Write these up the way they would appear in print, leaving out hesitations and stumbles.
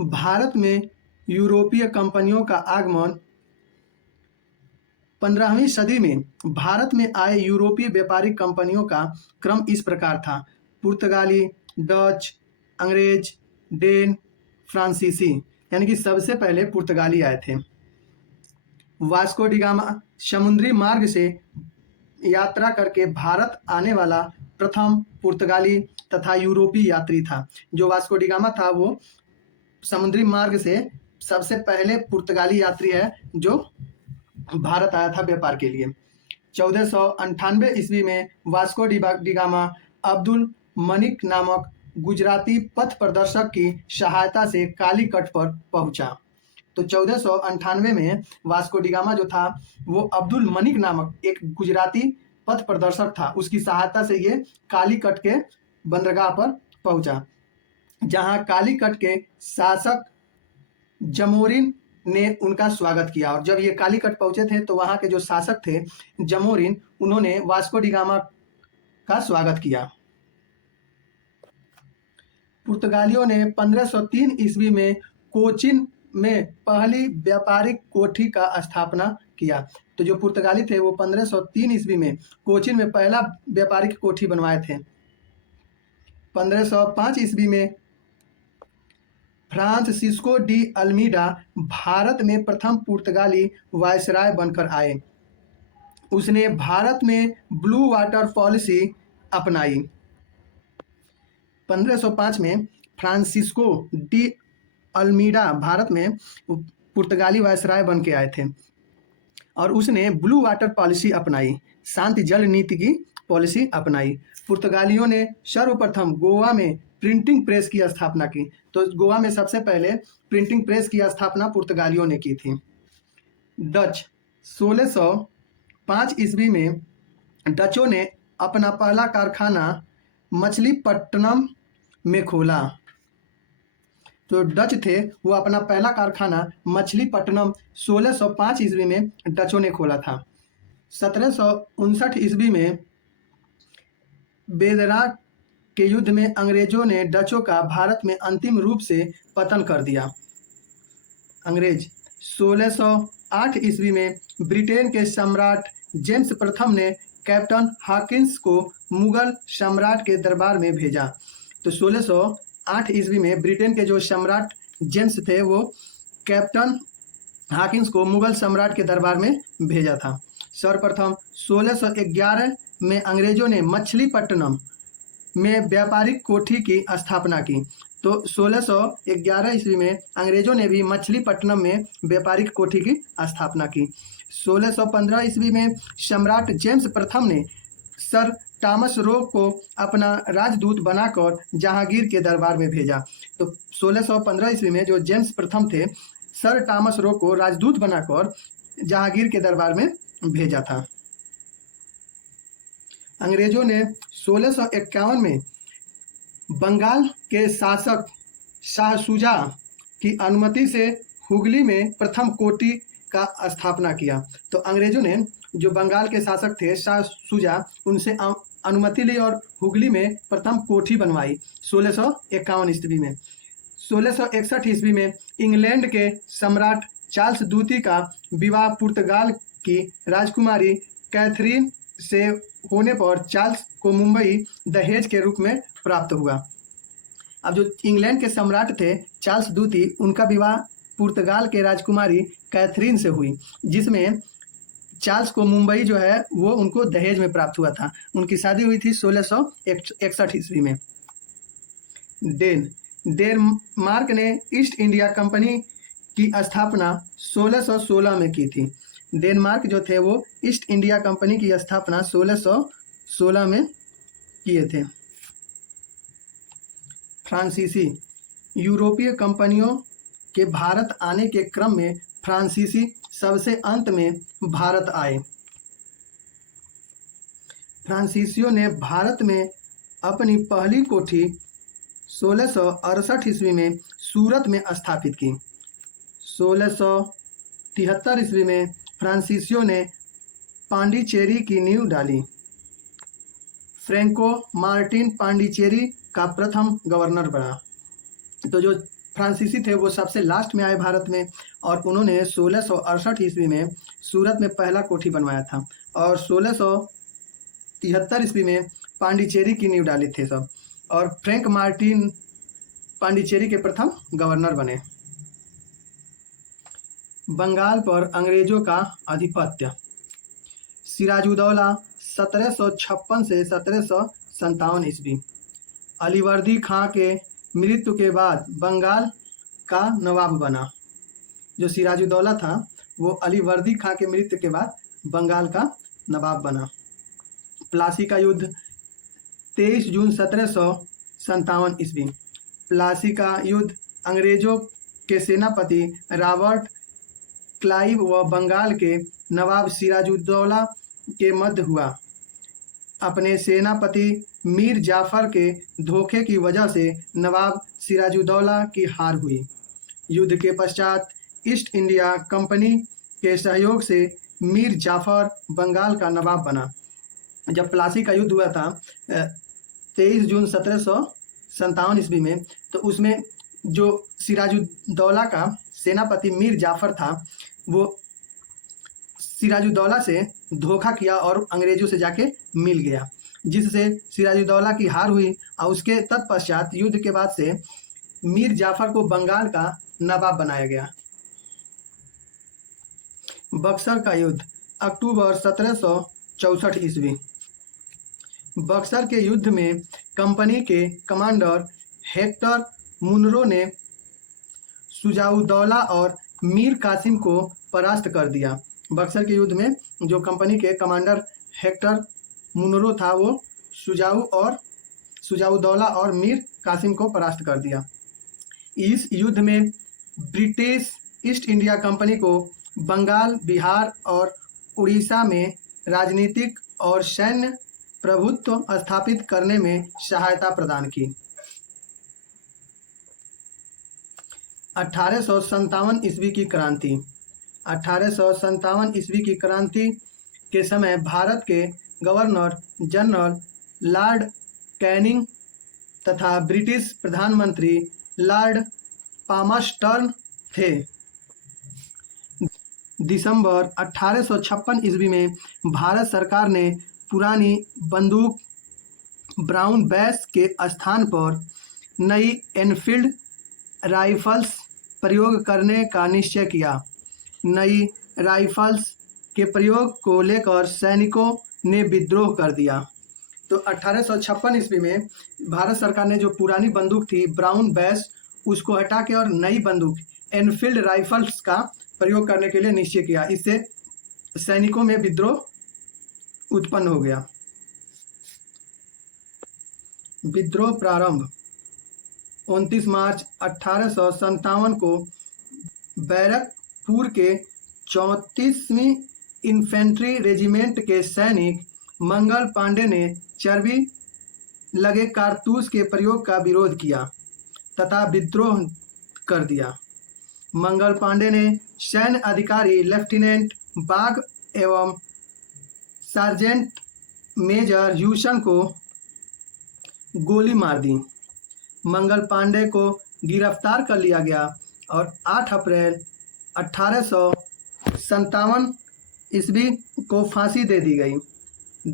भारत में यूरोपीय कंपनियों का आगमन 15वीं सदी में भारत में आए यूरोपीय व्यापारिक कंपनियों का क्रम इस प्रकार था। पुर्तगाली, डच, अंग्रेज, डेन, फ्रांसीसी। यानी कि सबसे पहले पुर्तगाली आए थे। वास्को डी गामा समुद्री मार्ग से यात्रा करके भारत आने वाला प्रथम पुर्तगाली तथा यूरोपीय यात्री था। जो वास्को डी गामा था वो समुद्री मार्ग से सबसे पहले पुर्तगाली यात्री है जो भारत आया था व्यापार के लिए। 1498 ईस्वी में वास्को डी गामा अब्दुल मनिक नामक गुजराती पथ प्रदर्शक की सहायता से कालीकट पर पहुंचा। तो 1498 में वास्को डी गामा जो था वो अब्दुल मनिक नामक एक गुजराती पथ प्रदर्शक था, उसकी सहायता से ये कालीकट के बंदरगाह पर पहुंचा, जहां कालीकट के शासक जमोरिन ने उनका स्वागत किया। और जब ये कालीकट पहुंचे थे तो वहां के जो शासक थे जमोरिन, उन्होंने वास्को डी गामा का स्वागत किया। पुर्तगालियों ने 1503 ईस्वी में कोचिन में पहली व्यापारिक कोठी का स्थापना किया। तो जो पुर्तगाली थे वो 1503 ईस्वी में कोचिन में पहला व्यापारिक कोठी बनवाए थे। 1505 ईस्वी में फ्रांसिस्को डी अल्मीडा भारत में प्रथम पुर्तगाली वायसराय बनकर आए। उसने भारत में ब्लू वाटर पॉलिसी अपनाई। 1505 में फ्रांसिस्को डी अल्मीडा भारत में पुर्तगाली वायसराय बन के आए थे और उसने ब्लू वाटर पॉलिसी अपनाई, शांति जल नीति की पॉलिसी अपनाई। पुर्तगालियों ने सर्वप्रथम गोवा में प्रिंटिंग प्रेस की स्थापना की। तो गोवा में सबसे पहले प्रिंटिंग प्रेस की स्थापना पुर्तगालियों ने की थी। डच 1605 ईस्वी में डचों ने अपना पहला कारखाना मछलीपट्टनम में खोला। तो डच थे वो अपना पहला कारखाना मछलीपट्टनम 1605 ईस्वी में डचों ने खोला था। 1759 ईस्वी में बेदरा के युद्ध में अंग्रेजों ने डचों का भारत में अंतिम रूप से पतन कर दिया। अंग्रेज 1608 ईस्वी में ब्रिटेन के सम्राट जेम्स प्रथम ने कैप्टन हॉकिंस को मुगल सम्राट के दरबार में भेजा। तो 1608 ईस्वी में ब्रिटेन के जो सम्राट जेम्स थे वो कैप्टन हॉकिंस को मुगल सम्राट के दरबार में भेजा था। सर्वप्रथम 1611 में अंग्रेजों ने मछलीपट्टनम में व्यापारिक कोठी की स्थापना की। तो 1611 ईस्वी में अंग्रेजों ने भी मछलीपट्टनम में व्यापारिक कोठी की स्थापना की। 1615 ईस्वी में सम्राट जेम्स प्रथम ने सर टॉमस रो को अपना राजदूत बनाकर जहांगीर के दरबार में भेजा। तो 1615 ईस्वी में जो जेम्स प्रथम थे, सर टॉमस रो को राजदूत बनाकर जहांगीर के दरबार में भेजा था। अंग्रेजों ने 1651 में बंगाल के शासक शाह शुजा की अनुमति से हुगली में प्रथम कोठी का स्थापना किया। तो अंग्रेजों ने जो बंगाल के शासक थे शाह शुजा, उनसे अनुमति ली और हुगली में प्रथम कोठी बनवाई 1651 ईस्वी में। 1661 ईस्वी में इंग्लैंड के सम्राट चार्ल्स द्वितीय का विवाह पुर्तगाल की राजकुमारी कैथरीन से होने पर चार्ल्स को मुंबई दहेज के रूप में प्राप्त हुआ। अब जो इंग्लैंड के सम्राट थे चार्ल्स द्वितीय, उनका विवाह पुर्तगाल के राजकुमारी कैथरीन से हुई, जिसमें चार्ल्स को मुंबई जो है वो उनको दहेज में प्राप्त हुआ था। उनकी शादी हुई थी 1661 ईस्वी में। डेनमार्क ने ईस्ट इंडिया कंपनी की स्थापना 1616 में की थी। डेनमार्क जो थे वो ईस्ट इंडिया कंपनी की स्थापना 1616 में किए थे। फ्रांसीसी यूरोपीय कंपनियों के भारत आने के क्रम में फ्रांसीसी सबसे अंत में भारत आए। फ्रांसीसियों ने भारत में अपनी पहली कोठी 1668 ईस्वी में सूरत में स्थापित की। 1673 ईस्वी में फ्रांसीसियों ने पांडिचेरी की नींव डाली। फ्रैंको मार्टिन पांडिचेरी का प्रथम गवर्नर बना। तो जो फ्रांसीसी थे, वो सबसे लास्ट में आए भारत में, और उन्होंने 1668 ईस्वी में सूरत में पहला कोठी बनवाया था, और 1673 ईस्वी में पांडिचेरी की नींव डाली थे सब, और फ्रैंक मार्टिन पांडिचेरी के प्रथम गवर्नर बने। बंगाल पर अंग्रेजों का आधिपत्य। सिराजुद्दौला 1756 से 1757 ईस्वी। अलीवर्दी खां के मृत्यु के बाद बंगाल का नवाब बना। जो सिराजुद्दौला था वो अलीवर्दी खां के मृत्यु के बाद बंगाल का नवाब बना। प्लासी का युद्ध 23 जून 1757 ईस्वी। प्लासी का युद्ध अंग्रेजों के सेनापति रॉबर्ट क्लाइव व बंगाल के नवाब सिराजुद्दौला के मध्य हुआ। अपने सेनापति मीर जाफर के धोखे की वजह से नवाब सिराजुद्दौला की हार हुई। युद्ध के पश्चात ईस्ट इंडिया कंपनी के सहयोग से मीर जाफर बंगाल का नवाब बना। जब प्लासी का युद्ध हुआ था 23 जून 1757 ईस्वी में, तो उसमें जो सिराजुद्दौला का सेनापति मीर जाफर था वो सिराजुद्दौला से धोखा किया और अंग्रेजों से जाके मिल गया, जिससे सिराजुद्दौला की हार हुई। और उसके तत्पश्चात युद्ध के बाद से मीर जाफर को बंगाल का नवाब बनाया गया। बक्सर का युद्ध अक्टूबर 1764 ईस्वी। बक्सर के युद्ध में कंपनी के कमांडर हेक्टर मुनरो ने सुजाउद्दौला और मीर कासिम को परास्त कर दिया। बक्सर के युद्ध में जो कंपनी के कमांडर हेक्टर मुनरो था वो सुजाउद्दौला और मीर कासिम को परास्त कर दिया। इस युद्ध में ब्रिटिश ईस्ट इंडिया कंपनी को बंगाल, बिहार और उड़ीसा में राजनीतिक और सैन्य प्रभुत्व स्थापित करने में सहायता प्रदान की। 1857 ईस्वी की क्रांति। 1857 ईस्वी की क्रांति के समय भारत के गवर्नर जनरल लॉर्ड कैनिंग तथा ब्रिटिश प्रधानमंत्री लॉर्ड पामर्स्टर्न थे। दिसंबर 1856 ईस्वी में भारत सरकार ने पुरानी बंदूक ब्राउन बैस के स्थान पर नई एनफील्ड राइफल्स प्रयोग करने का निश्चय किया। नई राइफल्स के प्रयोग को लेकर सैनिकों ने विद्रोह कर दिया। तो 1856 ईस्वी में भारत सरकार ने जो पुरानी बंदूक थी ब्राउन बैस, उसको हटा के और नई बंदूक एनफील्ड राइफल्स का प्रयोग करने के लिए निश्चय किया। इससे सैनिकों में विद्रोह उत्पन्न हो गया। विद्रोह प्रारंभ 29 मार्च 1857 को बैरकपुर के 34वीं इन्फेंट्री रेजिमेंट के सैनिक मंगल पांडे ने चर्बी लगे कारतूस के प्रयोग का विरोध किया तथा विद्रोह कर दिया। मंगल पांडे ने सैन्य अधिकारी लेफ्टिनेंट बाग एवं सार्जेंट मेजर ह्यूसन को गोली मार दी। मंगल पांडे को गिरफ्तार कर लिया गया और 8 अप्रैल 1857 ईस्वी को फांसी दे दी गई।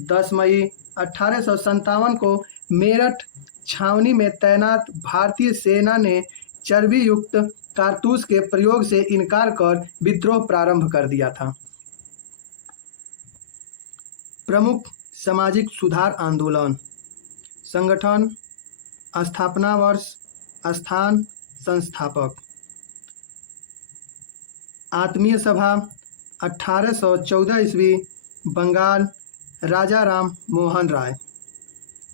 10 मई 1857 को मेरठ छावनी में तैनात भारतीय सेना ने चर्बी युक्त कारतूस के प्रयोग से इनकार कर विद्रोह प्रारंभ कर दिया था। प्रमुख सामाजिक सुधार आंदोलन। संगठन, स्थापना वर्ष, स्थान, संस्थापक। आत्मीय सभा 1814 ईस्वी, बंगाल, राजा राम मोहन राय।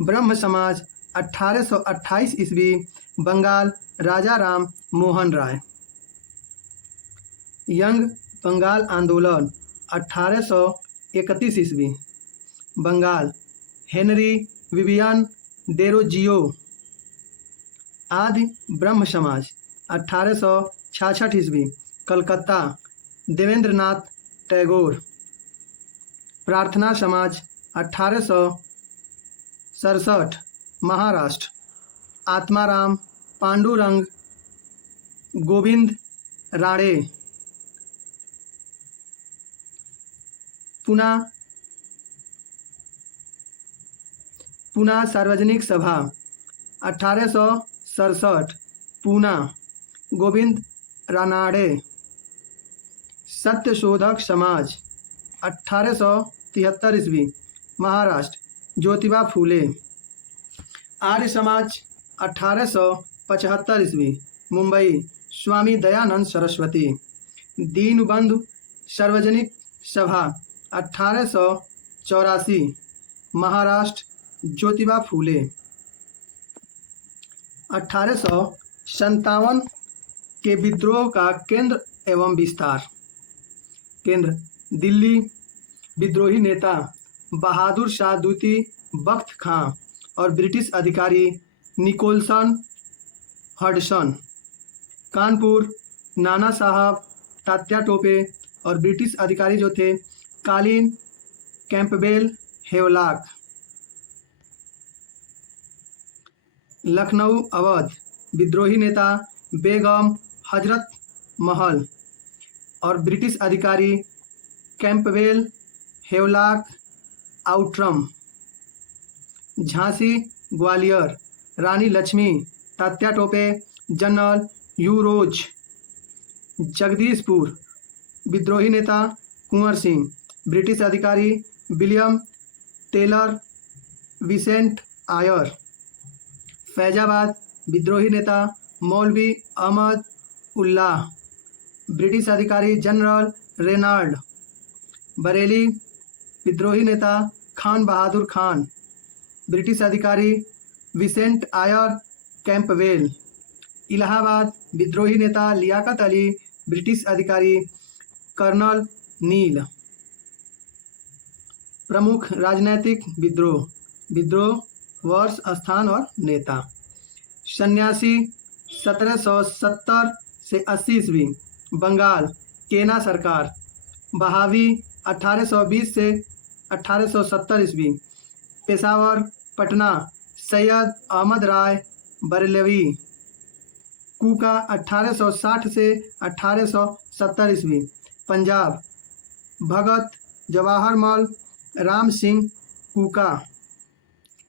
ब्रह्म समाज 1828 ईस्वी, बंगाल, राजा राम मोहन राय। यंग बंगाल आंदोलन 1831 ईस्वी, बंगाल, हेनरी विवियन डेरोजियो। आदि ब्रह्म समाज 1866 ईस्वी, कलकत्ता, देवेंद्रनाथ टैगोर। प्रार्थना समाज 1867, महाराष्ट्र, आत्माराम पांडुरंग गोविंद राणे। पूना सार्वजनिक सभा 1867 पूना, गोविंद रानाडे। सत्यशोधक समाज 1873 ईस्वी महाराष्ट्र, ज्योतिबा फूले। आर्य समाज 1875 ईस्वी मुंबई, स्वामी दयानंद सरस्वती। दीनबंधु सार्वजनिक सभा 1884 महाराष्ट्र, ज्योतिबा फूले। 1857 के विद्रोह का केंद्र एवं विस्तार। केंद्र दिल्ली, विद्रोही नेता बहादुर शाह द्वितीय, बख्त खां और ब्रिटिश अधिकारी निकोलसन हडसन। कानपुर, नाना साहब, तात्या टोपे और ब्रिटिश अधिकारी जो थे कालीन, कैंपबेल, हेवलॉक। लखनऊ अवध, विद्रोही नेता बेगम हजरत महल और ब्रिटिश अधिकारी Campbell, Havelock, Outram. Jhansi Gwalior, Rani Lakshmi, Tatya Tope, general Rose. Jagdishpur, विद्रोही नेता कुंवर सिंह, ब्रिटिश अधिकारी William Taylor, Vincent Eyre. Faizabad, विद्रोही नेता मौलवी अहमद उल्लाह, ब्रिटिश अधिकारी जनरल रेनाल्ड। बरेली, विद्रोही नेता खान बहादुर खान, ब्रिटिश अधिकारी विसेंट आयर, कैंपबेल। इलाहाबाद, विद्रोही नेता लियाकत अली, ब्रिटिश अधिकारी कर्नल नील। प्रमुख राजनैतिक विद्रोह। विद्रोह, वर्ष, स्थान और नेता। सन्यासी 1770 से 80 ईस्वी बंगाल, केना सरकार। बहावी 1820 से 1870 ईस्वी पेशावर, पटना, सैयद अहमद राय बरेलवी। कूका 1860 से 1870 ईस्वी पंजाब, भगत जवाहरलाल राम सिंह कूका।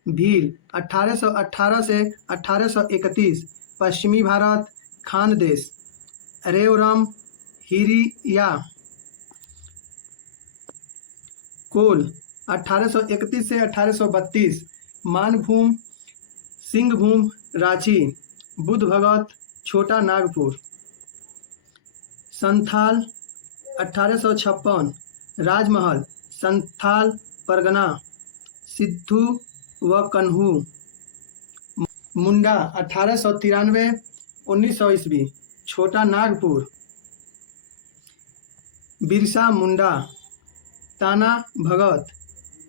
भील 1818 से 1831 पश्चिमी भारत, खानदेश। रेवरम, हिरिया। कोल 1831 से 1832 मानभूम, सिंहभूम, रांची। बुद्ध भगत, छोटा नागपुर। संथाल 1856 राजमहल, संथाल परगना। सिद्धू व कन्हू। मुंडा 1893 1900 ईस्वी, छोटा नागपुर। बिरसा मुंडा। ताना भगत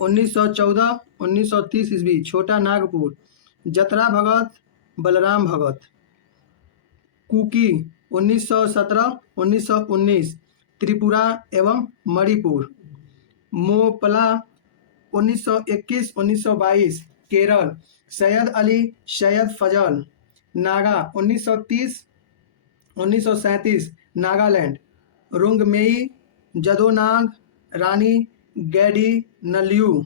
1914 1930 ईस्वी, छोटा नागपुर। जतरा भगत, बलराम भगत। कुकी 1917 1919 त्रिपुरा एवं मणिपुर। मोपला 1921 1922 केरल, सैयद अली, सैयद फजल। नागा 1930 1937 नागालैंड। रुंगमेई, जदोनाग, रानी गैडी नल्यू।